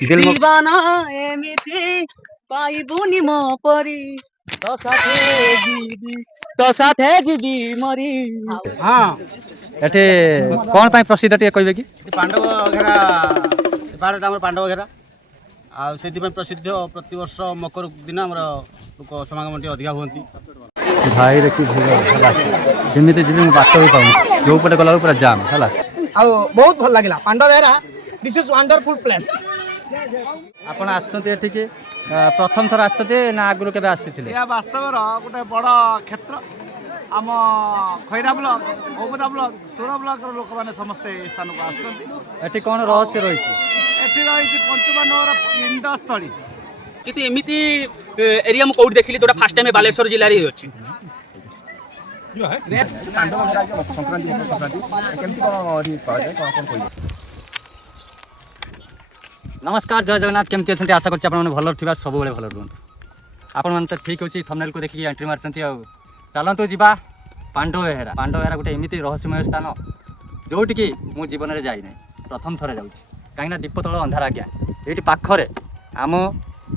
दिल मो दीवाना एमिति पाइबुनि म परी तो साथे जीवी मरी। हाँ एठे कौन पाई प्रसिद्ध टे कहबे कि पांडव घेरा पाहाड़ आम पांडव घेरा से प्रसिद्ध प्रतिवर्ष मकर दिन आम लोक समागम अधिका हमें भाई देखी भीड़ जमी जी बात भी पाऊँ जो पटे गला पूरा जाम है बहुत भल लगे पांडव एरा दिस इज वंडरफुल प्लेस। आपण आसते एठिके प्रथम थर आसते ना आगुरी केबे आसीथिले? यह वास्तव गोटे बड़ क्षेत्र आम खैरा ब्लक ओबदा ब्लक सोरा ब्लक लोक मैंने समस्ते स्थान को आसुच्च। कौन रहस्य रही रही पंचुबानर पिंडस्थली किंतु एमिति एरिया मु कोड देखिली जोटा फर्स्ट टाइम बालेश्वर जिल्ला रे अछि। नमस्कार जय जगन्नाथ केमती अच्छे आशा करछि आपन भल थिबा सब बेले भल रुहंतु। आपण मन तो ठीक अछि थंबनेल को देखि एंट्री मारसंती आ चलंतु जीवा पांडव बेहेरा गोटे एमिति रहस्यमय स्थान जोटी कि मु जीवन में जाई नै प्रथम थरे जाउछि कहीं दीप तल अंधार आज्ञा ये पाखरे आम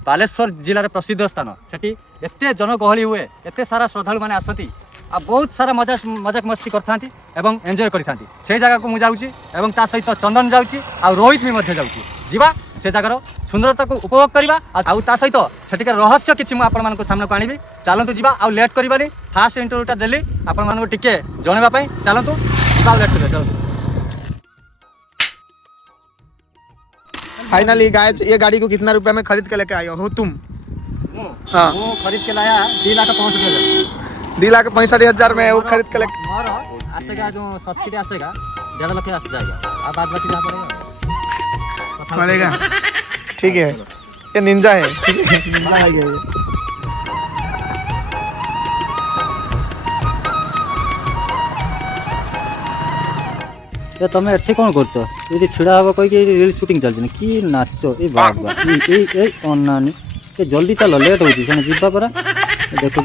बालेश्वर जिले प्रसिद्ध स्थान सेठी एते जनगहली हुए एते सारा श्रद्धालु मैंने आसती आ बहुत सारा मजाक मस्ती करथांती एवं एंजॉय करथांती से जगह को मुझे जाऊँगी एवं ता सहित चंदन जाऊँगी आ रोहित भी मध्य जाऊँगी जीवा से जगार सुंदरता को उपभोग करवा आ सहित सेठिकार रहस्य किसी मुझे आपण मान सामने को आनी चलतु जीवा आ लेट करवानी फास्ट इंटरव्यूटा देली आपण मानक टिके जनवाई चलतु जीवा लेट कर चलतु। फाइनली गाइस ये गाड़ी को कितना रुपया में खरीद के लेके आए हो तुम? हाँ वो खरीद के लाया 2,65,000 2,65,000 में वो खरीद के लेके मोर आसेगा जो सब्सिडी आसेगा 1.5 लाख आ जाएगा अब बाद बाकी जहाँ पड़ेगा। ठीक है ये निंजा है निंजा है ये ये तुम एठी कौन कर ये छिड़ा हम कहीं रील शूटिंग चलती कि नाच ये बाबा ये अनानी ये जल्दी चल लेट होती जीवा परा देखु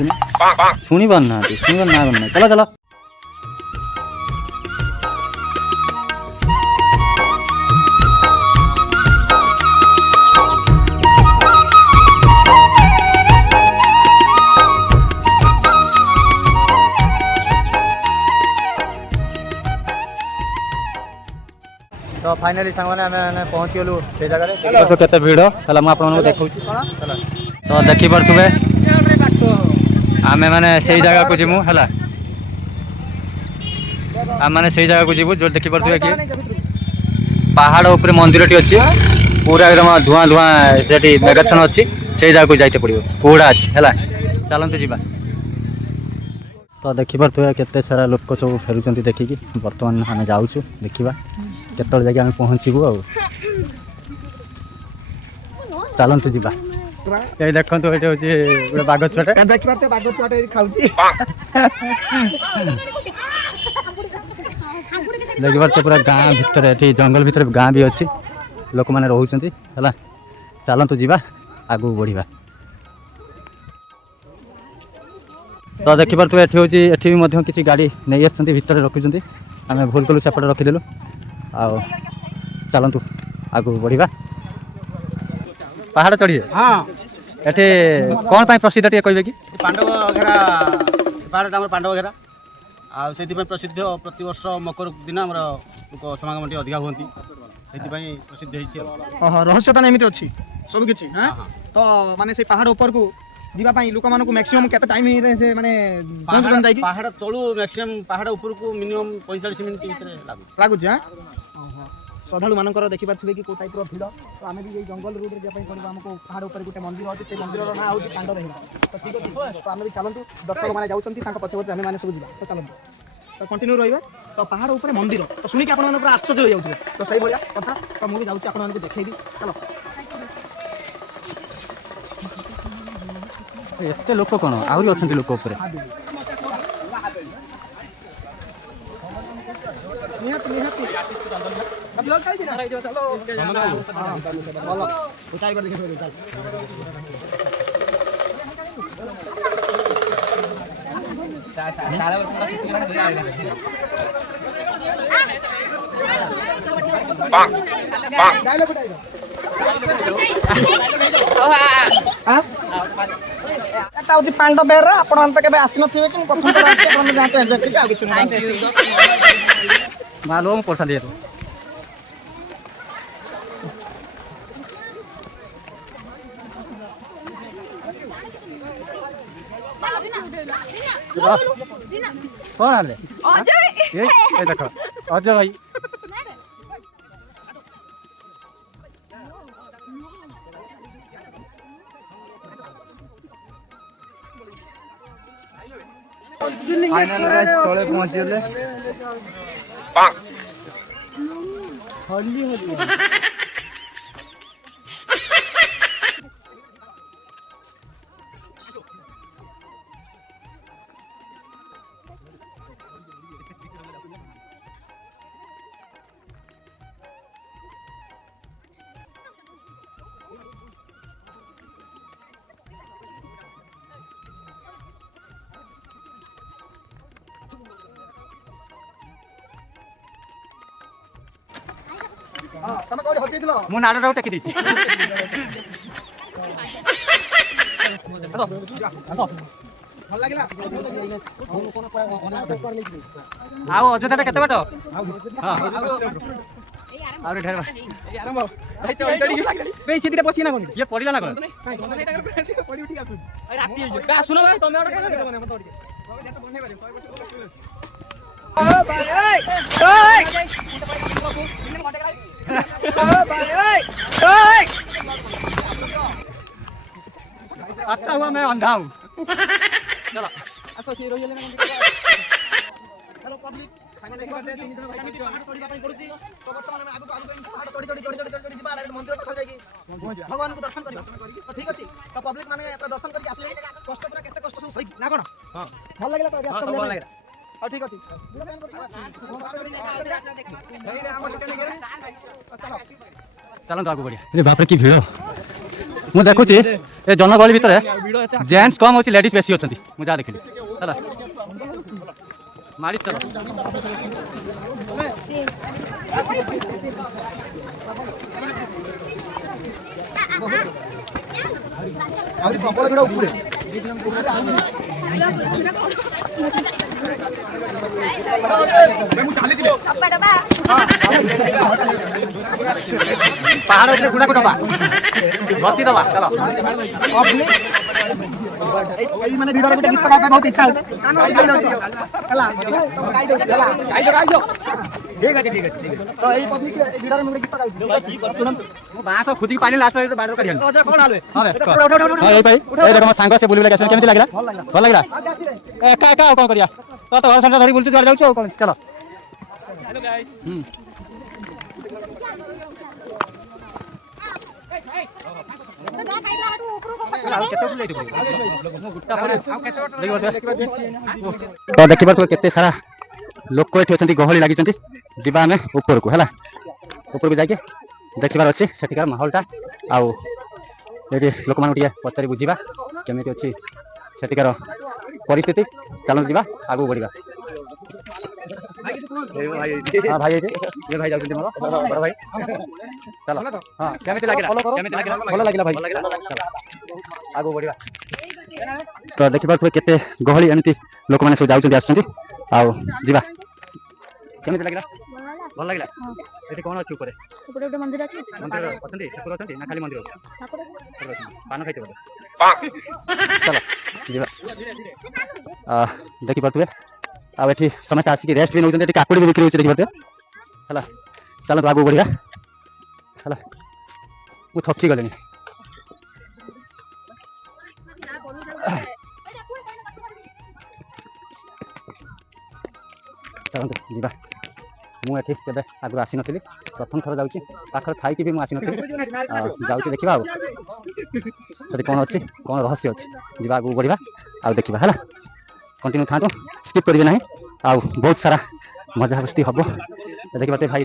शुणी पार ना शुणी ना करना चलो चलो। तो फाइनली सांग मैंने पहुँची गलु से जगह तो केते भीड़ है मुझे देखा तो देखी पारे आम मैंने से जगह को जीमु है आम मैंने से जगह को जीवु जो देखी पारे कि पहाड़ उपर मंदिर टी अच्छी पूरा एकदम धुआं धुआं से मेगाथन अच्छी से जगह को जाइते पड़ो कुड़ा अच्छी है चलते जीवा तो देखी पारे केते सारा लोक सब फेरुंट देखिकी बर्तमान आम जाऊँ देखा केतल जाके आम पहुँचबू आ चलतु जीवा ये देखो ये हूँ बाघ छुआटा देखिए बाघ छुआटा खाऊची देखी पारे पूरा गाँ भितर ये जंगल भितर गाँ भी अच्छी लोक मैंने रोचंत है चलतु जीवा आगू बढ़िया तो देखी पारे ये हूँ ये किसी गाड़ी नहीं आसती भितर रखुच्च आम भूल कलु सेपटे रखीदेलु आ चलतु आगू बढ़िया पहाड़ चढ़िए। हाँ एठे कौन पाई प्रसिद्ध टे कहबे कि पांडव घेरा पाहाड़ आम पांडव घेरा से प्रसिद्ध प्रतिवर्ष मकर दिन आम लोक समागम अधिका हमें प्रसिद्ध रहस्यता एमती अच्छी सब किसी तो माने से पहाड़ ऊपर को जीवाई लोक मान मैक्सिमम केते टाइम से माने पहाड़ तलू मैक्सिमम पहाड़ ऊपर को मिनिमम 45 मिनट लागुच श्रद्धालु मानकर देखिपारे कि टाइप भिड़ तो आम भी जंगल रूट में आमको पहाड़ ऊपर गोटे मंदिर अच्छे से मंदिर ना हूँ पांडव तो ठीक अच्छे तो आम भी चलतु दर्शक मैंने जाऊँच पचे पचे आम सब जा तो चलते तो कंटिन्यू रहा तो पहाड़ ऊपर मंदिर तो शुणिक आप आश्चर्य हो जाते तो सही भाया कथा तो मुझे जाऊँगी आपको देखी चलो एते लोक कौन आहरी अच्छा लोक उपर এটা হচ্ছে পাଣ୍ଡ বেহরা ଆପଣ ମାନେ କେବେ ଆସିନଥିବେ କି ମୁଁ ପ୍ରଥମ ଥର ଆସିଛି ଆପଣ ଯାଆନ୍ତୁ ଏନ୍ଜୟ କରିକି ଆଉ କିଛି ନାହିଁ ମାଲୋ ମୁଁ ପଠା ଦିଏ କଣ ଆଲେ ଏ ଦେଖ ଅଜୟ ଭାଇ फाइनल गाइस तळे पहुंचले ତମେ କୋଉଠି ହଜେଇଥିଲ ମୁଁ ନାଡଟାକୁ ଟେକି ଦେଇଛି ଭଲ ଲାଗିଲା ଆଉ ଅଯୋଧ୍ୟାଟା କେତେ ବାଟ ଆହୁରି ଢେର ସେଥିରେ ବସି ନା ଇଏ ପଡ଼ିଲା ନା କଣ ଆସୁନ ଭାଇ ତମେ अच्छा हुआ मैं अंधा हूँ चलो ଆସ ସିଏ ରହିଗଲେ ନା हेलो पब्लिक ସାଙ୍ଗେ ଦେଖିବା ତିନି ଜଣ ଭାଇ କେମିତି ପାହାଡ଼ ଚଢ଼ିବା ପାଇଁ ପଡୁଛି ତ ବର୍ତ୍ତମାନ ଆମେ ଆଗକୁ ପାହାଡ଼ ଚଢ଼ି ଯିବା ମନ୍ଦିର ପାଖରେ ଯାଇକି ଭଗବାନଙ୍କୁ ଦର୍ଶନ କରିବା ତ ଠିକ ଅଛି ତ ପବ୍ଲିକ ମାନେ ଦର୍ଶନ କରିକି ଆସିଲେ କଷ୍ଟ ପୁରା କେତେ କଷ୍ଟ ସବୁ ସହିକି ନା କଣ ଭଲ ଲାଗିଲା ତ ଭଲ ଲାଗିଲା ହଉ ଠିକ ଅଛି चलते आगे बढ़िया अरे बाप रे की भिड़ ମୁଁ ଦେଖୁଛି ଏ ଜନଗହଳି ଭିତରେ ଜେଣ୍ଟସ୍ କମ୍ ଅଛି ଲେଡିଜ୍ ବେଶୀ ଅଛନ୍ତି ମୁଁ ଯାହା ଦେଖିଲି ହେଲା ମାରି ଚାଲ ଆହୁରି ପ୍ରବଳ ଭିଡ଼ ଉପରେ ପାହାଡ଼ ଉପରେ ଗୁଡ଼ାକୁ ଡବା ବସି ଦବା ଚାଲ ଏଇ ମାନେ ଭିଡରେ ଗୋଟେ ଗୀତ ଗାଇବା ପାଇଁ ବହୁତ ଇଚ୍ଛା ହଉଛି ହେଲା ତ ଏଇ ପବ୍ଲିକ ଭିଡରେ ମୁଁ ଗୋଟେ ଗୀତ ଗାଇବି ଶୁଣନ୍ତୁ ମୁଁ ବାଁସ ଖୋଜିକି ପାଇଲି ଲାଷ୍ଟ ବାଡ଼ କାଢ଼ି ଆଣିଲି ରଜା କଣ ହାଲବେ ହଁ ଏଇ ଭାଇ ଏଇ ଦେଖ ମୋ ସାଙ୍ଗ ସେ ବୁଲି ବୁଲି ଆସିଲେ କେମିତି ଲାଗିଲା ଭଲ ଲାଗିଲା ଏକା ଏକା ଆଉ କ'ଣ କରିବା ତ ଘର ସଂସାର ଧରି ବୁଲୁଛୁ ଯୁଆଡ଼େ ଯାଉଛୁ ଆଉ କ'ଣ ଚାଲ ହ୍ୟାଲୋ ଗାଇସ୍ तो देखिए केते सारा लोक ये गहली लगी जीवा आम ऊपर को है ऊपर को जाके देखार अच्छे सेठिकार माहौलटा आउ ये लोक मान पचारि बुझा केमी अच्छी सेठिकार परिस्थिति चलो जी आगू बढ़ा हाँ भाई ये भाई जाऊँ मोर बड़ भाई चलो हाँ केमी लगे भल लगे भाई आगू बढ़ा तो देखिए केते गहली एमती लोक मैंने सब जाऊँ आसवा केमी लगे भल लगे ये कौन अच्छी मंदिर अच्छी ठाकुर अच्छा ना खाली मंदिर पान खाई चलो जीवा देखिपे आठी समस्त आसिक रेस्ट भी नौकरी काकुड़ी भी बिक्री होती देखिपे है चलो आगू बढ़िया है मु थकी गली चलते जीवा मुझे केवे आगु आसी नी प्रथम थर जाऊँगी पाखर थी भी मुझे आसी जाऊँगी देखा कौन अच्छी कौन रहस्य अच्छी जी आगू बढ़ा आउ देखा है कंटिन्यू था स्किप करेंगे ना आउ बहुत सारा मजा मस्ती हम देखिए भाई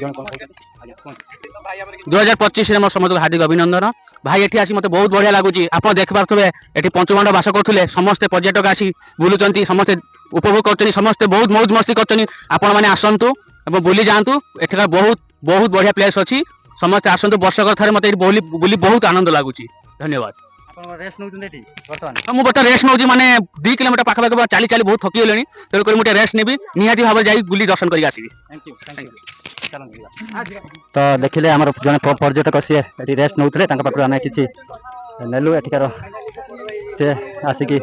2025 मोर समस्त हार्दिक अभिनंदन भाई एठी आसी मते बहुत बढ़िया लगुच आप देखिपे ये पंचमंड बास करते समस्ते पर्यटक आसी बुलुंट समस्ते उपभोग कर समस्ते बहुत मौज मस्ती कर आपण मैंने आसतु बुली जातु एठार बहुत बहुत बढ़िया प्लेस अच्छी ସମସ୍ତେ ଆସନ୍ତୁ ବର୍ଷକର ଥରେ ମତେ ଏଠି ବୁଲି ବହୁତ ଆନନ୍ଦ ଲାଗୁଛି। ଧନ୍ୟବାଦ। ଆପଣ ରେଷ୍ଟ ନେଉଛନ୍ତି ଏଠି ବର୍ତ୍ତମାନ? ମୁଁ ଗୋଟେ ରେଷ୍ଟ ନେଉଛି, ମାନେ 2 କିଲୋମିଟର ପାଖାପାଖି ଚାଲି ଚାଲି ବହୁତ ଥକି ଗଲେଣି, ତେଣୁକରି ମୁଁ ଟିକେ ରେଷ୍ଟ ନେବି, ନିହାତି ଭାବରେ ଯାଇ ବୁଲି ଦର୍ଶନ କରିକି ଆସିବି। Thank you. ତ ଦେଖିଲେ ଆମର ଜଣେ ପର୍ଯ୍ୟଟକ ସିଏ ଏଠି ରେଷ୍ଟ ନେଉଥିଲେ, ତାଙ୍କ ପାଖରୁ ଆମେ କିଛି ନେଲୁ ଏଠିକାର, ସେ ଆସିକି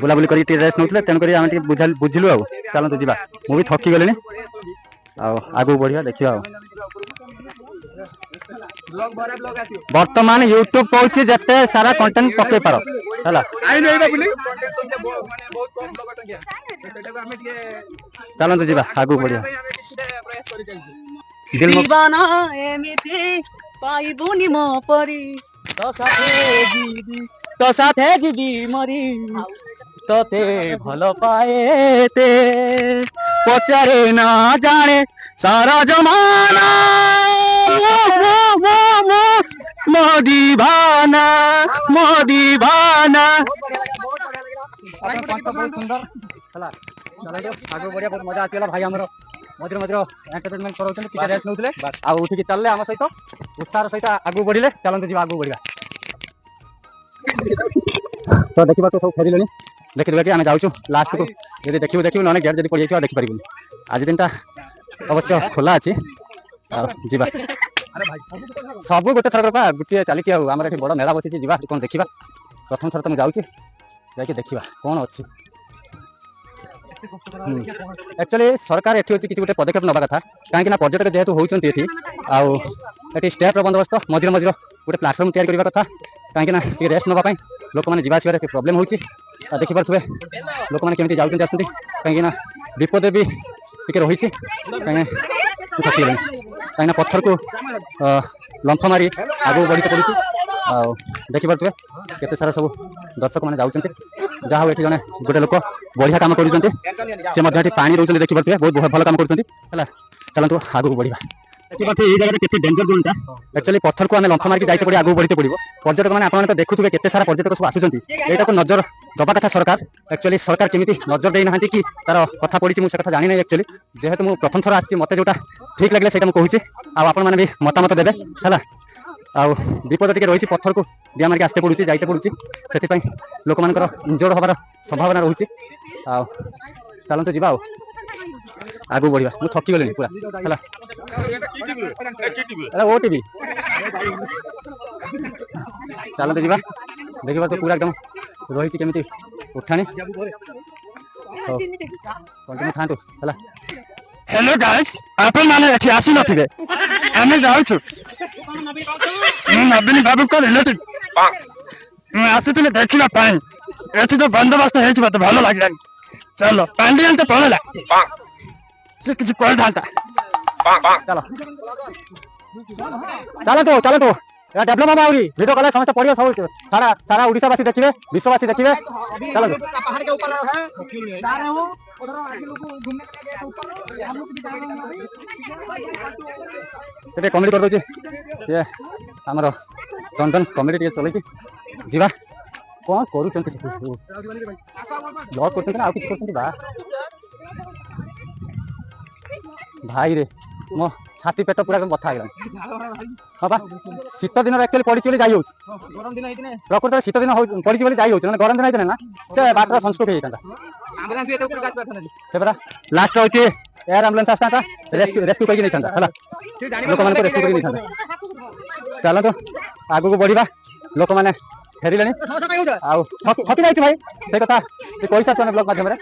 ବୁଲାବୁଲି କରି ଟିକେ ରେଷ୍ଟ ନେଉଥିଲେ, ତେଣୁକରି ଆମେ ଟିକେ ବୁଝିଲୁ ଆଉ ଚାଲନ୍ତୁ ଯିବା। ମୁଁ ବି ଥକି ଗଲିଣି, ଆଉ ଆଗକୁ ବଢିବା ଦେଖିବା ଆଉ। ବର୍ତ୍ତମାନ ୟୁଟ୍ୟୁବ କହୁଛି ଯେତେ ସାରା କଣ୍ଟେଣ୍ଟ ପକେଇ ପାର ହେଲା। ଚାଲନ୍ତୁ ଯିବା ଆଗକୁ ବଢିବା। ଜୀବନ ଏମିତି ପାଇବୁନି ମୋ ପରି, ତୋ ସାଥେ ଯିବି ମରି, ତତେ ଭଲ ପାଏ ତେ ପଚାରେ ନା ଜାଣେ ସାରା ଜମାନା, ମୋ ଦିଭାନା, ମୋ ଦିଭାନା। ବହୁତ ସୁନ୍ଦର ହେଲା। ଚାଲନ୍ତୁ ଆଗକୁ ବଢିଆ, ବହୁତ ମଜା ଆସିଗଲା। ଭାଇ ଆମର ମଝିରେ ମଝିରେ ଏଣ୍ଟରଟେନମେଣ୍ଟ କରାଉଛନ୍ତି, ଟିକେ ରେଷ୍ଟ ନେଉଥିଲେ, ଆଉ ଉଠିକି ଚାଲିଲେ ଆମ ସହିତ ଉତ୍ସାହର ସହିତ ଆଗକୁ ବଢିଲେ। ଚାଲନ୍ତୁ ଯିବା ଆଗକୁ ବଢିବା। ତ ଦେଖିବା ତ ସବୁ ଫେରିଲେଣି, ଦେଖିକି ଆମେ ଯାଉଛୁ ଲାଷ୍ଟକୁ। ଯଦି ଦେଖିବୁ ନହେଲେ ଗେଟ୍ ଯଦି ପଡ଼ିଯାଇଥିବା ଦେଖିପାରିବୁନି। ଆଜି ଦିନଟା ଅବଶ୍ୟ ଖୋଲା ଅଛି, ଆଉ ଯିବା। ସବୁ ଗୋଟେ ଥର ଗୋଟିଏ ଚାଲିଛି, ଆଉ ଆମର ଏଠି ବଡ଼ ମେଳା ବସିଛି, ଯିବା କ'ଣ ଦେଖିବା। ପ୍ରଥମ ଥର ତ ମୁଁ ଯାଉଛି, ଯାଇକି ଦେଖିବା କ'ଣ ଅଛି। एक्चुअली सरकार एठी होची किछि गोटे पदक्षेप नबा कथा, काहेकि ना पर्यटक जेहेतु होउछन्ती एठी, आउ एठी स्टेप रो बंदोबस्त मझिरे मझिरे गोटे प्लाटफॉर्म तैयार करबा कथा, काहेकि ना ये रेस्ट नबा पई लोक माने जिबा आसीबारे प्रॉब्लम होउची। आ देखि परथुबे लोक माने केमिति जाउछन्ती आसुछन्ती, काहेकि ना विपद भी टिके रहिछि, काहेकि थकी गेलनि, काहेकि ना पत्थर को लंफ मारी आगु बढ़िते पड़ुछि। आ देखि परथुबे केते सारा सब दर्शक माने जाउछन्ती, जहाँ एठी जने गोटे लोक बढ़िया काम करुछन्ती, से मध्य एठी पानी दउछन्ती, देखि परथुबे बहुत भल काम करुछन्ती हला। चलंतु आगु बढ़िया। देखि परथुबे ए जगह केते डेंजर जोनटा, एक्चुअली पत्थर को आमे लंफ मारी जाइते पड़ी आगु बढ़िते पड़िबो। पर्यटक माने आपण तो देखुथुबे केते सारा पर्यटक सब आसुछन्ती, एटा को नजर दबा कथा सरकार। एक्चुअली सरकार केमिति नजर देइ नाहंती कि तार कथा पड़िछि, मु से कथा जानि नै। एक्चुअली जेहेतु मु प्रथम थर आछि, मते जोटा ठीक लागले सेटा मु कहूछि, आ आपण माने भी मतामत देबे हला। आ विपद टिके रहिछि, पत्थर को डिया मार्के आस्ते पड़ुछि, जाइते पड़ुछि, सेति पई लोक मानकर इंजोर्ड होबार संभावना रहुछि। आ चलंतु जिबा आगु बढ़िया। मु थकी गलिनि पूरा हला। एला ओटीवी चलंतु जिबा, देखिबा तो पूरा एकदम रहिछि केमिति उठानी। कंटिन्यू थांतु हला। हेलो गाइस, आपण माने एठी आसी नथिबे, आमे जाउछु। नवीन बाबू को रिलेटेड मैं आसिथिले देखिला पाई, एठी तो बंदोबस्त हेछि, मते भलो लागलानि। चलो पांडियन तो पळला से किछि कोइ धांता। चलो चलो तो या डेवलप बाबूरी वीडियो कॉल समस्त पड़ियो, सब सारा सारा ओडिसावासी देखिबे, विश्ववासी देखिबे। चलो पहाड़ के ऊपर है, जा रहे हो उधर, आगे लोग घूमने के लिए ऊपर, हम लोग भी जा रहे हैं। सेटे कमेडी कर दोछि, ये हमर चंदन कमेडी के चलै छी। जीवा कोन करूछन्ती, ब्लॉग करछन्ती ना आ किछ करछन्ती बा। भाई रे मो छाती पेट पूरा बथा गेला। हां बा शीत दिन एक्चुअली पड़ी चली जाई होछ, गरम दिन आइतने प्रकृत शीत दिन पड़ी चली जाई होछ, गरम दिन आइतने ना से बाटर संस्कृत हे तांता एम्बुलेंस एते ऊपर गाछ पाथन से बरा लास्ट होछि एयर एम्बुलेंस आस्ता रेस्क्यू कई नहीं थांता हला, लोक मान को रेस्क्यू कई नहीं थांता। चलो तो आगु को बढ़िबा, लोक माने फेरिलेनी आउ थकी जाइछ भाई, से कथा ए पैसा सोने ब्लॉग माध्यम रे।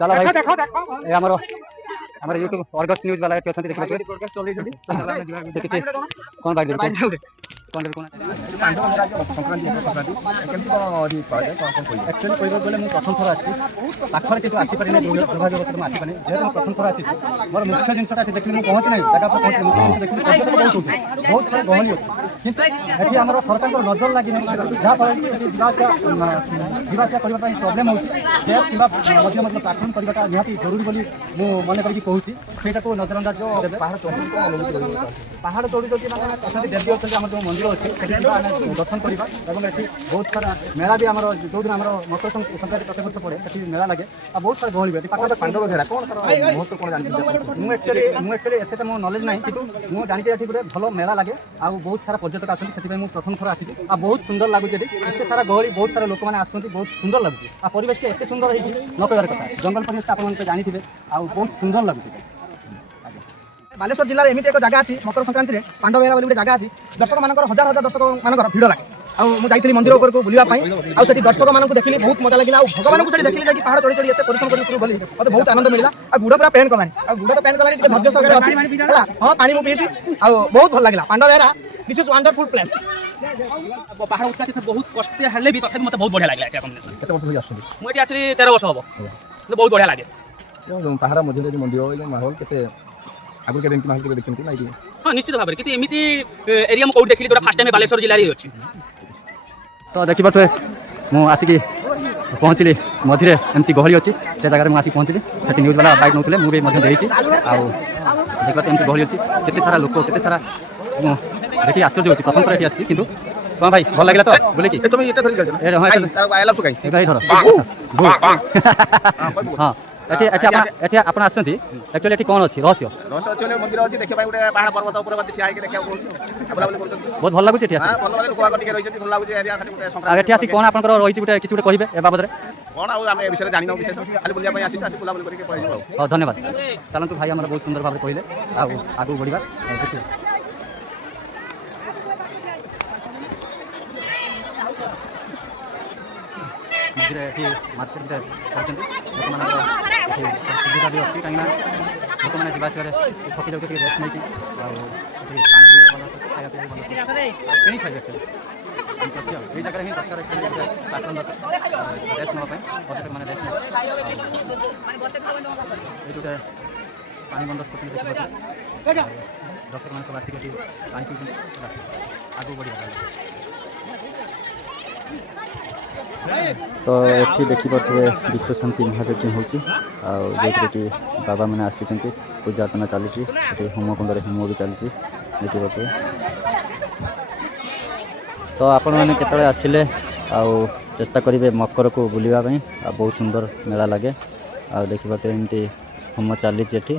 चलो भाई देखो ए हमरो YouTube ऑर्गस्ट न्यूज़ वाला के अछंती, देखि पॉडकास्ट चलै जल्दी से किछि कोन बाइ देबे कोन संक्रांति केमति कोन अधि पाए कोन कोइ एक्चुअली कहबो गले मु प्रथम थर आछि पाखरे किछु आसी परिने दुर्भाग्यवश म आसी पाने, जेहेतु प्रथम थर आछि मोर मुख्य जिंसटा देखि मु पहुंच नै जगह पर पहुंच, देखि बहुत गहली अछि। କିନ୍ତୁ ଏଠି ଆମର ସରକାରଙ୍କର ନଜର ଲାଗିନି, ଯାହାଫଳରେ କି ଏଠି ଯିବା ଆସିବା କରିବା ପାଇଁ ପ୍ରୋବ୍ଲେମ୍ ହେଉଛି। ସେ କିମ୍ବା ମଧ୍ୟ ମଧ୍ୟ ପ୍ଲାଟଫର୍ମ କରିବାଟା ନିହାତି ଜରୁରୀ ବୋଲି ମୁଁ ମନେ କରିକି କହୁଛି। ସେଇଟାକୁ ନଜରଅନ୍ଦାଜ ଦେବେ। ପାହାଡ଼ ଚଢ଼ି ଯଦି ମାନେ ଅଛନ୍ତି ଦେବୀ ଅଛନ୍ତି, ଆମର ଯେଉଁ ମନ୍ଦିର ଅଛି ସେଠି ଯିବା ଆମେ ଦର୍ଶନ କରିବା। ଏବଂ ଏଠି ବହୁତ ସାରା ମେଳା ବି ଆମର ଯେଉଁଦିନ ଆମର ମକର ସଂକ୍ରାନ୍ତି ପ୍ରତ୍ୟେକ ବର୍ଷ ପଡ଼େ ସେଠି ମେଳା ଲାଗେ ଆଉ ବହୁତ ସାରା ଗହଳି ହୁଏ। ଏଠି ପାଖରେ ପାଣ୍ଡବ ଘେରା କ'ଣ ତାର ମହତ୍ତ୍ୱ କ'ଣ ଜାଣିଛନ୍ତି? ମୁଁ ଆକ୍ଚୁଆଲି ଏତେଟା ମୋ ନଲେଜ ନାହିଁ, କିନ୍ତୁ ମୁଁ ଜାଣିଛି ଏଠି ଗୋଟେ ଭଲ ମେଳା ଲାଗେ ଆଉ ବହୁତ ସାରା ପର୍ଯ୍ୟଟକ ଆସନ୍ତି। ସେଥିପାଇଁ ମୁଁ ପ୍ରଥମ ଥର ଆସିଛି ଆଉ ବହୁତ ସୁନ୍ଦର ଲାଗୁଛି। ଏଠି ଏତେ ସାରା ଗହଳି, ବହୁତ ସାରା ଲୋକମାନେ ଆସୁଛନ୍ତି, ବହୁତ ସୁନ୍ଦର ଲାଗୁଛି। ଆଉ ପରିବେଶଟା ଏତେ ସୁନ୍ଦର ହେଇଛି ନ କହିବାର କଥା। ଜଙ୍ଗଲ ପରିବେଶ ଆପଣମାନେ ତ ଜାଣିଥିବେ ଆଉ ବହୁତ ସୁନ୍ଦର ଲାଗୁଛି। ବାଲେଶ୍ୱର ଜିଲ୍ଲାରେ ଏମିତି ଏକ ଜାଗା ଅଛି, ମକର ସଂକ୍ରାନ୍ତିରେ ପାଣ୍ଡବେହେରା ବୋଲି ଗୋଟେ ଜାଗା ଅଛି। ଦର୍ଶକମାନଙ୍କର ହଜାର ହଜାର ଦର୍ଶକମାନଙ୍କର ଭିଡ଼ ଲାଗେ। ଆଉ ମୁଁ ଯାଇଥିଲି ମନ୍ଦିର ଉପରକୁ ବୁଲିବା ପାଇଁ, ଆଉ ସେଠି ଦର୍ଶକମାନଙ୍କୁ ଦେଖିଲି, ବହୁତ ମଜା ଲାଗିଲା। ଆଉ ଭଗବାନଙ୍କୁ ସେଠି ଦେଖିଲି ଯାଇକି ପାହାଡ଼ ଚଢ଼ି ଚଢ଼ି ଏତେ ପରିଶ୍ରମ କରି ଉପରକୁ ଗଲି, ମୋତେ ବହୁତ ଆନନ୍ଦ ମିଳିଲା। ଆଉ ଗୁଡ଼ ପୁରା ପେନ୍ କଲାଣି, ଆଉ ଗୁଡ଼ ତ ପେନ୍ କଲାଣି, ଟିକେ ଧୈର୍ଯ୍ୟ ସହକାରେ ଅଛି ହେଲା। ହଁ ପାଣି ମୁଁ ପିଇଛି ଆଉ ବହୁତ ଭଲ ଲାଗିଲା। ପାଣ୍ଡବେହେରା ଦିସ୍ ଇଜ୍ ୱାଣ୍ଡରଫୁଲ୍ ପ୍ଲେସ୍। ପାହାଡ଼ ଉଚ୍ଚା କେତେ ବହୁତ କଷ୍ଟ ହେଲେ ବି ତଥାପି ମୋତେ ବହୁତ ବଢ଼ିଆ ଲାଗିଲା ଏଠି କମ୍ବିନେସନ୍। କେତେ ବର୍ଷ ଧରି ଆସୁଛନ୍ତି? ମୁଁ ଏଠି ଆକ୍ଚୁଆଲି 13 ବର୍ଷ ହେବ, କିନ୍ତୁ ବହୁତ ବଢ଼ିଆ ଲାଗେ। ପାହାଡ଼ ମଝିରେ ଯେଉଁ ମନ୍ଦିର ଏ ମାହୋଲ କେତେ ଆଗରୁ କେବେ ଏମିତି ମାହୋଲ କେବେ ଦେଖିଛନ୍ତି ନା? ହଁ ନିଶ୍ଚିତ ଭାବରେ, କିନ୍ତୁ ଏମିତି ଏରିଆ ମୁଁ କେଉଁଠି ଦେଖିଲି, ଯେଉଁଟା ଫାର୍ଷ୍ଟ ଟାଇମ୍ ବାଲେଶ୍ୱର ଜିଲ୍ଲାରେ ହିଁ ଅଛି। ତ ଦେଖିପାରୁଥିବେ ମୁଁ ଆସିକି ପହଞ୍ଚିଲି ମଝିରେ, ଏମିତି ଗହଳି ଅଛି ସେ ଜାଗାରେ ମୁଁ ଆସିକି ପହଞ୍ଚିଲି। ସେଠି ନ୍ୟୁଜ୍ ବାଲା ବାଇକ୍ ନେଉଥିଲେ, ମୁଁ ବି ମଧ୍ୟ ଦେଇଛି। ଆଉ ଦେଖିପାରୁଥିବେ ଏମିତି ଗହଳି ଅଛି, କେତେ ସାରା ଲୋକ, କେତେ ସାରା ମୁଁ ଦେଖି ଆଶ୍ଚର୍ଯ୍ୟ ହେଉଛି। ପ୍ରଥମ ଥର ଏଠି ଆସିଛି, କିନ୍ତୁ କ'ଣ ଭାଇ ଭଲ ଲାଗିଲା ତ ବୁଲିକି? তুমি এটা ধরে যাচ্ছ না? আইলা সুকাই ଏଇଟା ହିଁ ଧର। ହଁ ଏଠି ଆପଣ ଆସିଛନ୍ତି, ଆକ୍ଚୁଆଲି ଏଠି କ'ଣ ଅଛି ରହସ୍ୟ? রস আছে মন্দির আছে দেখা পাই গোটে পাহাড় পর্বত উপরে বাদ ঠিয়া ହେଇକି ଦେଖିବାକୁ ପଡୁଛି। ବୁଲାବୁଲି କରୁଛନ୍ତି। ବହୁତ ଭଲ ଲାଗୁଛି ଏଠି ଆସି। ଭଲ ଭଲ ଲୋକ ଆଗ ଟିକେ ରହିଛନ୍ତି, ଭଲ ଲାଗୁଛି ଏରିଆ ଖାଲି ଗୋଟେ ଆଉ ସଂକ୍ରାନ୍ତି। ଏଠି ଆସି କ'ଣ ଆପଣଙ୍କର ରହିଛି ଗୋଟେ କିଛି ଗୋଟେ କହିବେ ଏ ବାବଦରେ? କ'ଣ ଆଉ ଆମେ ଏ ବିଷୟରେ ଜାଣିନାଉ ବିଶେଷ, ଖାଲି ବୁଲିବା ପାଇଁ ଆସିଛୁ, ଆସି ବୁଲାବୁଲି କରିକି ପଳେଇବୁ ଆଉ। ହଉ ଧନ୍ୟବାଦ। ଚାଲନ୍ତୁ ଭାଇ ଆମର ବହୁତ ସୁନ୍ଦର ଭାବରେ କହିଲେ, ଆଉ ଆଗକୁ ବଢ଼ିବା ଦେଖିବା। ମଝିରେ ଏଠି ମାର୍କେଟ କରିଛନ୍ତି, ଲୋକମାନଙ୍କର ଏଠି ସୁବିଧା ବି ଅଛି, କାହିଁକିନା ଲୋକମାନେ ଯିବା ଆସିବାରେ ଥକି ଯାଉଛନ୍ତି, ଟିକେ ରେଷ୍ଟ ନେଇକି। ଆଉ ଏଠି ପାଣି ବି ଭଲ ଅଛି, ଖାଇବା ପିଇବା ବି ଭଲ ଅଛି, କିଣି ଖାଇବେ ଆକ୍ଚୁଆଲି ଏମିତି ଅଛି। ଆଉ ଏଇ ଜାଗାରେ ହିଁ ଦରକାର ପ୍ଲାଟଫର୍ମ ଦରକାର ରେଷ୍ଟ ନେବା ପାଇଁ, ପର୍ଯ୍ୟଟକମାନେ ରେଷ୍ଟ ନେବେ। ଏଇଠି ଗୋଟେ ପାଣି ବନ୍ଦୋବସ୍ତ କରିଛନ୍ତି, ଦେଖିପାରୁଛନ୍ତି ଦର୍ଶକମାନେ ସବୁ ଆସିକି ଏଠି ପାଣି ପିଉଛନ୍ତି। ଆଗକୁ ବଢ଼ିବା। ତ ଏଠି ଦେଖିପାରୁଥିବେ ବିଶ୍ୱଶାନ୍ତି ମହାଯଜ୍ଞ ହେଉଛି, ଆଉ ଯେଉଁଥିରେ କି ବାବାମାନେ ଆସିଛନ୍ତି, ପୂଜା ଅର୍ଚ୍ଚନା ଚାଲିଛି। ଏଠି ହୋମକୁଣ୍ଡରେ ହୋମ ବି ଚାଲିଛି, ଦେଖିପାରୁଥିବେ। ତ ଆପଣମାନେ କେତେବେଳେ ଆସିଲେ ଆଉ ଚେଷ୍ଟା କରିବେ ମକରକୁ ବୁଲିବା ପାଇଁ, ଆଉ ବହୁତ ସୁନ୍ଦର ମେଳା ଲାଗେ। ଆଉ ଦେଖିପାରୁଥିବେ ଏମିତି ହୋମ ଚାଲିଛି ଏଠି,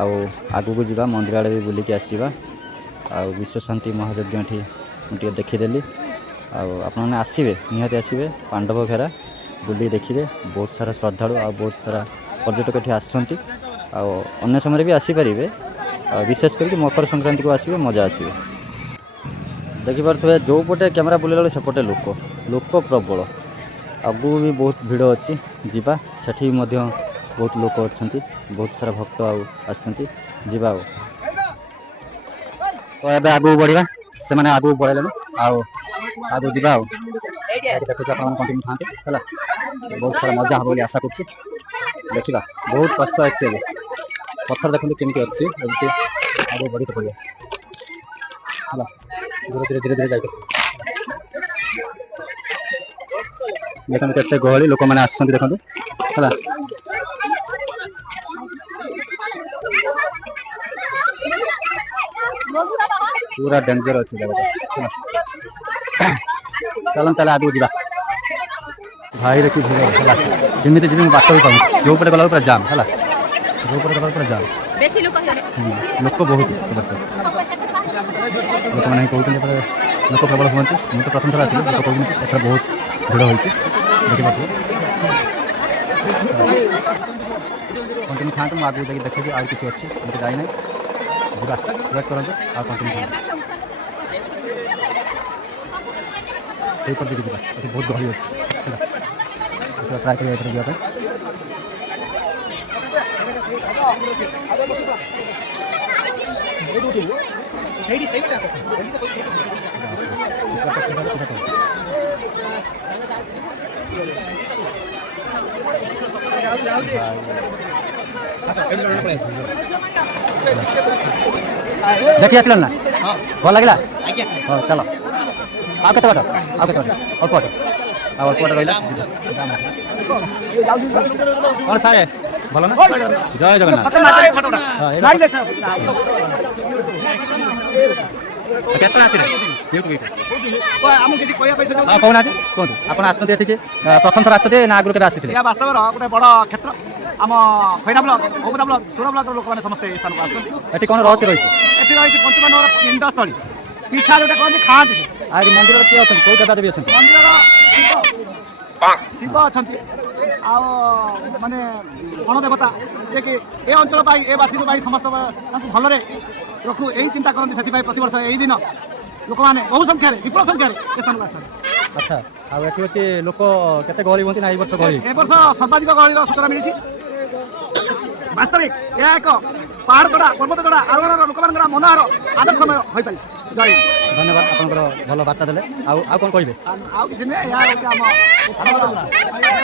ଆଉ ଆଗକୁ ଯିବା ମନ୍ଦିର ଆଡ଼େ ବି ବୁଲିକି ଆସିବା। ଆଉ ବିଶ୍ୱଶାନ୍ତି ମହାଯଜ୍ଞ ଏଠି ମୁଁ ଟିକେ ଦେଖିଦେଲି। ଆଉ ଆପଣମାନେ ଆସିବେ, ନିହାତି ଆସିବେ, ପାଣ୍ଡବ ଘେରା ବୁଲି ଦେଖିବେ। ବହୁତ ସାରା ଶ୍ରଦ୍ଧାଳୁ ଆଉ ବହୁତ ସାରା ପର୍ଯ୍ୟଟକ ଏଠି ଆସୁଛନ୍ତି, ଆଉ ଅନ୍ୟ ସମୟରେ ବି ଆସିପାରିବେ। ଆଉ ବିଶେଷ କରିକି ମକର ସଂକ୍ରାନ୍ତିକୁ ଆସିବେ, ମଜା ଆସିବେ। ଦେଖିପାରୁଥିବେ ଯେଉଁପଟେ କ୍ୟାମେରା ବୁଲିଲା ବେଳେ ସେପଟେ ଲୋକ ପ୍ରବଳ। ଆଗକୁ ବି ବହୁତ ଭିଡ଼ ଅଛି, ଯିବା ସେଠି ମଧ୍ୟ ବହୁତ ଲୋକ ଅଛନ୍ତି, ବହୁତ ସାରା ଭକ୍ତ ଆଉ ଆସିଛନ୍ତି, ଯିବା। ଆଉ ତ ଏବେ ଆଗକୁ ବଢ଼ିବା, ସେମାନେ ଆଗକୁ ପଳେଇଲେଣି, ଆଉ ଆଗକୁ ଯିବା। ଆଉ ଦେଖୁଛି ଆପଣମାନେ କଣ୍ଟିନ୍ୟୁ ଥାଆନ୍ତୁ ହେଲା, ବହୁତ ସାରା ମଜା ହେବ ବୋଲି ଆଶା କରୁଛି। ଦେଖିବା, ବହୁତ କଷ୍ଟ ଆକ୍ଚୁଆଲି। ପଥର ଦେଖନ୍ତୁ କେମିତି ଅଛି, ଏମିତି ଆଗକୁ ବଢ଼ିତେ ପଡ଼ିବ ହେଲା। ଧୀରେ ଧୀରେ ଯାଇତେ ଦେଖନ୍ତୁ କେତେ ଗହଳି, ଲୋକମାନେ ଆସୁଛନ୍ତି ଦେଖନ୍ତୁ ହେଲା। ପୁରା ଡେଞ୍ଜର ଅଛି ଜାଗାଟା ହେଲା। ଚାଲନ୍ତୁ ତାହେଲେ ଆଗକୁ ଯିବା। ଭାଇରେ କି ଭିଡ଼ ହେଲା, ଯେମିତି ଯିବି ମୁଁ ବାଟ ବି ପାଉନି। ଯେଉଁପଟେ ଗଲାବେଳକୁ ପୁରା ଜାମ୍ ହେଲା, ଯେଉଁପଟେ ଗଲାବେଳକୁ ପୁରା ଜାମ୍, ଲୋକ ବହୁତ ଅବଶ୍ୟ। ଲୋକମାନେ କହୁଛନ୍ତି ଏପଟେ ଲୋକ ପ୍ରବଳ ହୁଅନ୍ତି। ମୁଁ ତ ପ୍ରଥମ ଥର ଆସିଲି, ଲୋକ କହୁଛନ୍ତି ଏଥର ବହୁତ ଭିଡ଼ ହୋଇଛି, ଦେଖିପାରୁଥିବେ। କଣ୍ଟିନ୍ୟୁ ଥାଆନ୍ତୁ, ମୁଁ ଆଗକୁ ଯାଇକି ଦେଖିବି ଆଉ କିଛି ଅଛି, ମୁଁ ତ ଯାଇନାହିଁ। ଯିବା, ୱେଟ୍ କରନ୍ତୁ ଆଉ କଣ୍ଟିନ୍ୟୁ ଥାଆନ୍ତୁ। ସେଇପଟେ ଦେଇକି ଯିବା, ଏଠି ବହୁତ ଗହଳି ଅଛି ହେଲା। ଟ୍ରାଏ କରିବା ଏଥର ଯିବା ପାଇଁ। ଦେଖି ଆସିଲ ନା? ଭଲ ଲାଗିଲା ହଉ ଚାଲ ଆଉ କେତେ ବାଟ ଅଳ୍ପ ବାଟ ଆଉ ଅଳ୍ପ ବାଟ ରହିଲା କ'ଣ ସାରେ ଭଲ ନା ଜୟ ଜଗନ୍ନାଥ କେତେ ଆସିଲେ ହଁ କହୁନାହାନ୍ତି କୁହନ୍ତୁ ଆପଣ ଆସଛନ୍ତି ଏଠିକି ପ୍ରଥମ ଥର ଆସଛନ୍ତି ନା ଆଗରୁ କେବେ ଆସିଥିଲେ ଏହା ବାସ୍ତବର ଗୋଟେ ବଡ଼ କ୍ଷେତ୍ର ଆମ ଖଇରା ବ୍ଲକ ଓପଦା ବ୍ଲକ ସୁର ବ୍ଲକର ଲୋକମାନେ ସମସ୍ତେ ଏହି ସ୍ଥାନକୁ ଆସୁଛନ୍ତି ଏଠି କ'ଣ ରହସ୍ୟ ରହିଛି ଏଠି ରହିଛି ପଞ୍ଚମାନବର ପିଣ୍ଡସ୍ଥଳୀ ପିଠା ଯୋଉଟା କହନ୍ତି ଖାଆନ୍ତି ଆଉ ମନ୍ଦିରରେ କିଏ ଅଛନ୍ତି କେଉଁ ଦେବାଦେବୀ ଅଛନ୍ତି ମନ୍ଦିରର ଶିବ ଅଛନ୍ତି ଆଉ ମାନେ ଗଣଦେବତା ଯିଏକି ଏ ଅଞ୍ଚଳ ପାଇଁ ଏ ବାସୀଙ୍କ ପାଇଁ ସମସ୍ତ ତାଙ୍କୁ ଭଲରେ ରଖୁ ଏହି ଚିନ୍ତା କରନ୍ତି ସେଥିପାଇଁ ପ୍ରତିବର୍ଷ ଏହି ଦିନ ଲୋକମାନେ ବହୁ ସଂଖ୍ୟାରେ ବିପୁଳ ସଂଖ୍ୟାରେ ଏ ସ୍ଥାନକୁ ଆସିଥାନ୍ତି ଆଚ୍ଛା ଆଉ ଏଠି ଅଛି ଲୋକ କେତେ ଗହଳି ହୁଅନ୍ତି ନା ଏଇ ବର୍ଷ ଗହଳି ଏ ବର୍ଷ ସର୍ବାଧିକ ଗହଳିର ସୂଚନା ମିଳିଛି ବାସ୍ତବିକ ଏହା ଏକ ପାହାଡ଼ ଚଢ଼ା ପର୍ବତ ଚଢ଼ା ଆରୋହଣର ଲୋକମାନଙ୍କର ମନୋହର ଆଦର୍ଶମୟ ହୋଇପାରିଛି ଜୟ ହିନ୍ଦ। ଧନ୍ୟବାଦ ଆପଣଙ୍କର ଭଲ ବାର୍ତ୍ତା ଦେଲେ ଆଉ କ'ଣ କହିବେ ଆଉ କିଛି ନୁହେଁ ଏହା ହେଉଛି ଆମ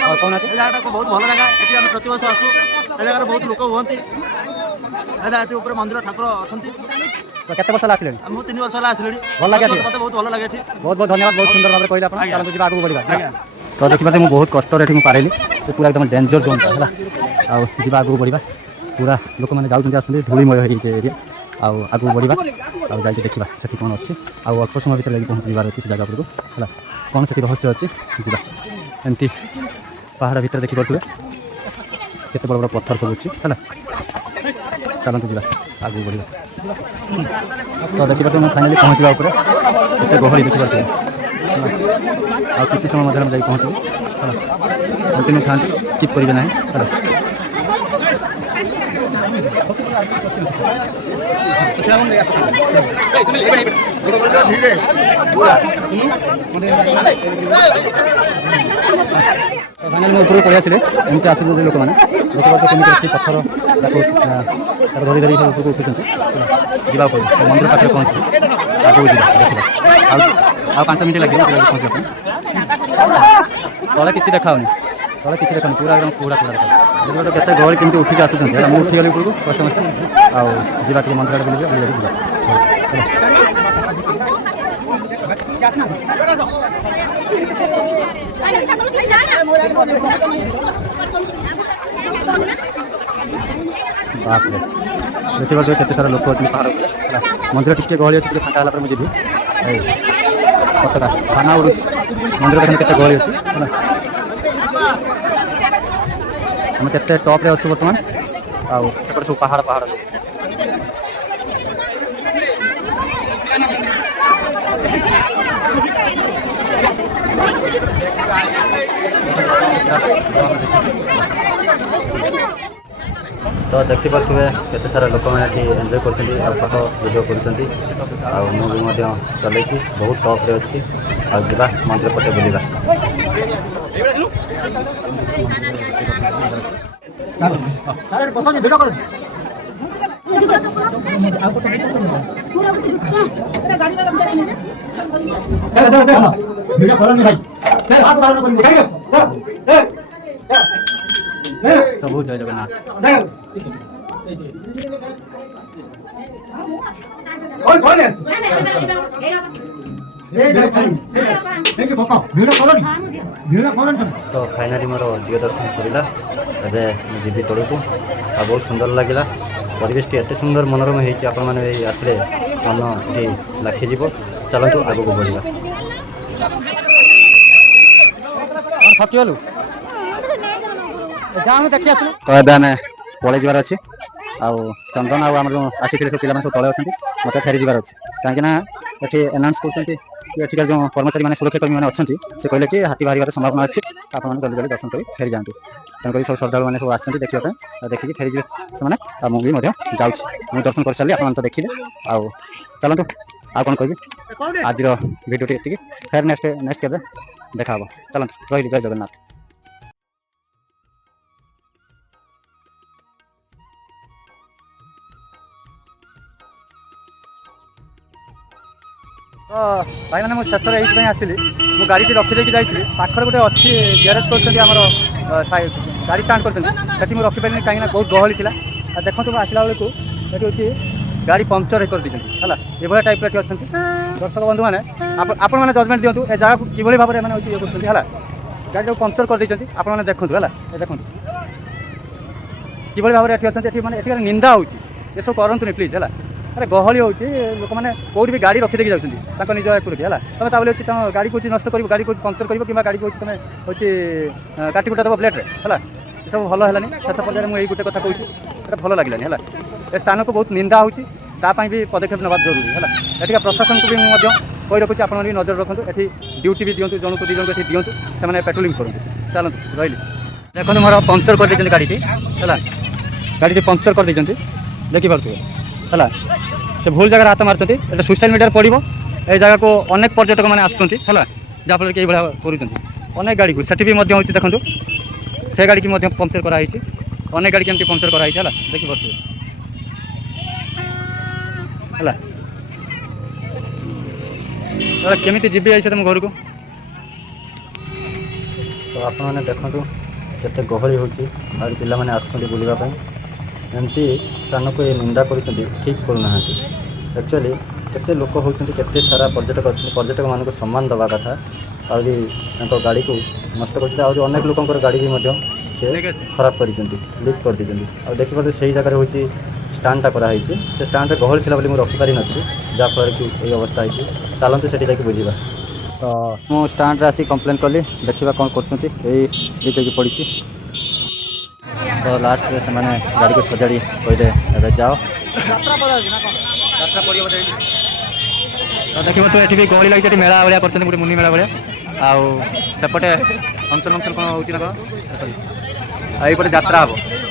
ଆଉ କହୁନାହାନ୍ତି ଏ ଜାଗାଟା ବହୁତ ଭଲ ଜାଗା ଏଠି ଆମେ ପ୍ରତିବର୍ଷ ଆସୁ ଏ ଜାଗାରେ ବହୁତ ଲୋକ ହୁଅନ୍ତି ଏଠି ଉପରେ ମନ୍ଦିର ଠାକୁର ଅଛନ୍ତି ତ କେତେ ବର୍ଷ ହେଲା ଆସିଲେଣି ମୁଁ 3 ବର୍ଷ ହେଲା ଆସିଲିଣି ଭଲ ଲାଗେ ଏଠି? ମୋତେ ବହୁତ ଭଲ ଲାଗେ ଏଠି ବହୁତ ଧନ୍ୟବାଦ ବହୁତ ସୁନ୍ଦର ଭାବରେ କହିଲେ ଆପଣ ଚାଲନ୍ତୁ ଯିବା ଆଗକୁ ବଢ଼ିବା ତ ଦେଖିପାରୁଛନ୍ତି ମୁଁ ବହୁତ କଷ୍ଟରେ ଏଠି ମୁଁ ପାରିଲି ପୁରା ଏକଦମ ଡେଞ୍ଜର ଜୋନ୍ଟା ହେଲା ଆଉ ଯିବା ଆଗକୁ ବଢ଼ିବା ପୁରା ଲୋକମାନେ ଯାଉଛନ୍ତି ଆସୁଛନ୍ତି ଧୂଳିମୟ ହେଇଯାଇଛି ଏରିଆ ଆଉ ଆଗକୁ ବଢ଼ିବା ଆଉ ଯାଇକି ଦେଖିବା ସେଠି କ'ଣ ଅଛି ଆଉ ଅଳ୍ପ ସମୟ ଭିତରେ ଯାଇକି ପହଞ୍ଚି ଯିବାର ଅଛି ସେ ଜାଗା ଉପରକୁ ହେଲା କ'ଣ ସେଠି ରହସ୍ୟ ଅଛି ଯିବା ଏମିତି ପାହାଡ଼ ଭିତରେ ଦେଖିପାରୁଥିବେ କେତେ ବଡ଼ ବଡ଼ ପଥର ସବୁ ଅଛି ହେଲା ଚାଲନ୍ତୁ ଯିବା ଆଗକୁ ବଢ଼ିବା ତ ଦେଖିପାରୁଥିବେ ମୁଁ ଫାଇନାଲି ପହଞ୍ଚିବା ଉପରେ କେତେ ଗହଳି ଦେଖିପାରୁଥିବେ ଆଉ କିଛି ସମୟ ମଧ୍ୟରେ ଆମେ ଯାଇକି ପହଞ୍ଚିବୁ ହେଲା କଣ୍ଟିନ୍ୟୁ ଥାଆନ୍ତି ସ୍କିପ୍ କରିବେ ନାହିଁ ହେଲା ଫାଇନାଲି ମୁଁ ଉପରକୁ ପଳେଇ ଆସିଲେ ଏମିତି ଆସୁଛନ୍ତି ଲୋକମାନେ ଲୋକମାନେ କେମିତି ଅଛି ପଥର ତାକୁ ଧରି ଧରି ସବୁ ଉପରକୁ ଉଠୁଛନ୍ତି ଯିବା ଉପରେ ମନ୍ଦିର ପାଖରେ ପହଞ୍ଚିବୁ ଆଗକୁ ଯିବା ଦେଖିବା ଆଉ 5 ମିନିଟ୍ ଲାଗିବ ପହଞ୍ଚିବା ପାଇଁ ତଳେ କିଛି ଦେଖାଉନି ତଳେ କିଛି ଦେଖାଉନି ପୁରା ଏକଦମ ପୁରା ଦେଖାଉଛି ଗୋଟେ କେତେ ଗହଳି କେମିତି ଉଠିକି ଆସୁଛନ୍ତି ହେଲା ମୁଁ ଉଠିଗଲି ଉପରକୁ କଷ୍ଟ ମଷ୍ଟ ଆଉ ଯିବା ଟିକେ ମନ୍ଦିର ଆଡ଼େ ବୁଲିଯିବା ବୁଲିବାକୁ ଯିବା ବାପରେ ଦେଖିପାରୁଥିବେ କେତେ ସାରା ଲୋକ ଅଛନ୍ତି ପାହାଡ଼ ଉପରେ ହେଲା ମନ୍ଦିର ଟିକେ ଗହଳି ଅଛି ଟିକେ ଫାଙ୍କା ହେଲା ପରେ ମୁଁ ଯିବି ପତାକା ବାନା ଉଡ଼ୁଛି ମନ୍ଦିର ପାଖରେ କେତେ ଗହଳି ଅଛି ହେଲା ଆମେ କେତେ ଟପ୍ରେ ଅଛୁ ବର୍ତ୍ତମାନ ଆଉ ସେପଟେ ସବୁ ପାହାଡ଼ ସବୁ ତ ଦେଖିପାରୁଥିବେ କେତେ ସାରା ଲୋକମାନେ ଏଠି ଏନ୍ଜୟ କରୁଛନ୍ତି ଆଉ ଫଟୋ ଭିଡ଼ିଓ କରୁଛନ୍ତି ଆଉ ମୁଁ ବି ମଧ୍ୟ ଚଲେଇଛି ବହୁତ ଟପ୍ରେ ଅଛି ଆଉ ଯିବା ମନ୍ଦିର ପଟେ ବୁଲିବା ସବୁ ଜୟ ଜଗନ୍ନାଥ तो फाइनाली मोर दिव्य दर्शन सरिला एबे जीवी तौक आ बहुत सुंदर लगे परिवेश एत सुंदर मनोरम होती आपण मैंने आसले मन ये लाखिज चलतु आग को बढ़ा थकीगलु देखी आस तो ये आम पलि जबार अच्छे आउ चंदन आम जो आसी सब पिला सब तले अच्छा मत फेरी जबार अच्छे कहीं ये एनाउंस कर एठिकार जो कर्मचारी मैंने सुरक्षाकर्मी मैंने अच्छा से कहले कि हाथी बाहर संभावना अच्छी आपने जल्दी जल्दी दर्शन कर फेरी जातु तेणुक सब श्रद्धा मैंने सब आसते देखा देखिए फेरी जी से मुझे जाऊँ दर्शन कर सारी आप तो देखिए आउ चलतु आ कौन कह आज भिडियो ये फेर नेक्स्ट के देखा चलतु रही जय जगन्नाथ। तो भाई मैंने शेष ये आसली मु गाड़ी रखिदेकी जाइए पाखर गोटे अच्छी ग्यारेज कर गाड़ी स्टार्ट कर रखी पारे कहीं बहुत गहली थी देखो तुम आसला बेलू ये हूँ गाड़ी पंक्चर करदे है टाइप अच्छा दर्शक बंधु मैंने आपण मैंने जजमेंट दिंतु ए जगह कि भाव में ये कर गाड़ी पंक्चर करदे आपने देखूँ है देखूँ कि भाव में अच्छे मैंने एठार निंदा हो सब करतुनि प्लीज है अरे गहली हो लोक मैंने कौट भी गाड़ी रखी देखी जाती निज एकुटी है तुम ताबले तुम गाड़ी को नष्ट कर गाड़ी को पंक्चर कर कि गाड़ी को तुम हूँ काटिकुटा देव प्लेट्रे है सब भल है शेष पर्यायर मुझे गोटे कथा कहूँ भल लगे है ए स्थान को बहुत निंदा होती भी पदक्षेप नेवा जरूरी है एठिका प्रशासन को भी मुझे कही रखुच्छी आप नजर रखुद ये ड्यूटी भी दिंतु जन को दी जन दिंतु से पेट्रोलिंग करूँ चलते रही देखो मोर पंक्चर कर गाड़ी है गाड़ी पंक्चर कर देखिपे है से भूल जगह हाथ मार्च ये सोशल मीडिया पड़ो ये जगह को अनेक पर्यटक मैंने आसुँच है जहाँफल कि कर गाड़ी को सेठी भी देखो से गाड़ी की पंक्चर कराई अनेक गाड़ी केमती पंक्चर कराई है देखिपे है केमी जी आई तुम घर को तो आपने देखु केते गहली हो पिला मैंने आसुँच बुलवाई एमती स्थान को ये निंदा कर ठीक करूना एक्चुअली केते लोक होते सारा पर्यटक अच्छे पर्यटक मान सम्मान दवा कथा आदि गाड़ी को नष्ट कर अनेक लोकर गाड़ी भी से खराब कर लीक कर दी देखिए से जगह हूँ स्टाण्डटा कराई से स्टाण्ड गहली थी मुझे रखिपारि नी जहाँफल कि ये अवस्था है चलते से बुझा तो मुझे स्टाण्ड आसी कम्प्लेन कली देखा कौन कर पड़ी तो लास्ट से मैंने गाड़ी को सजाड़ी कहले जाओ तो देखिए तो ये भी गहली लगी मेला भाया कर गोटे मुनि मेला भाया आउपटे फंक्शन कौन हो यहीपटे यात्रा हम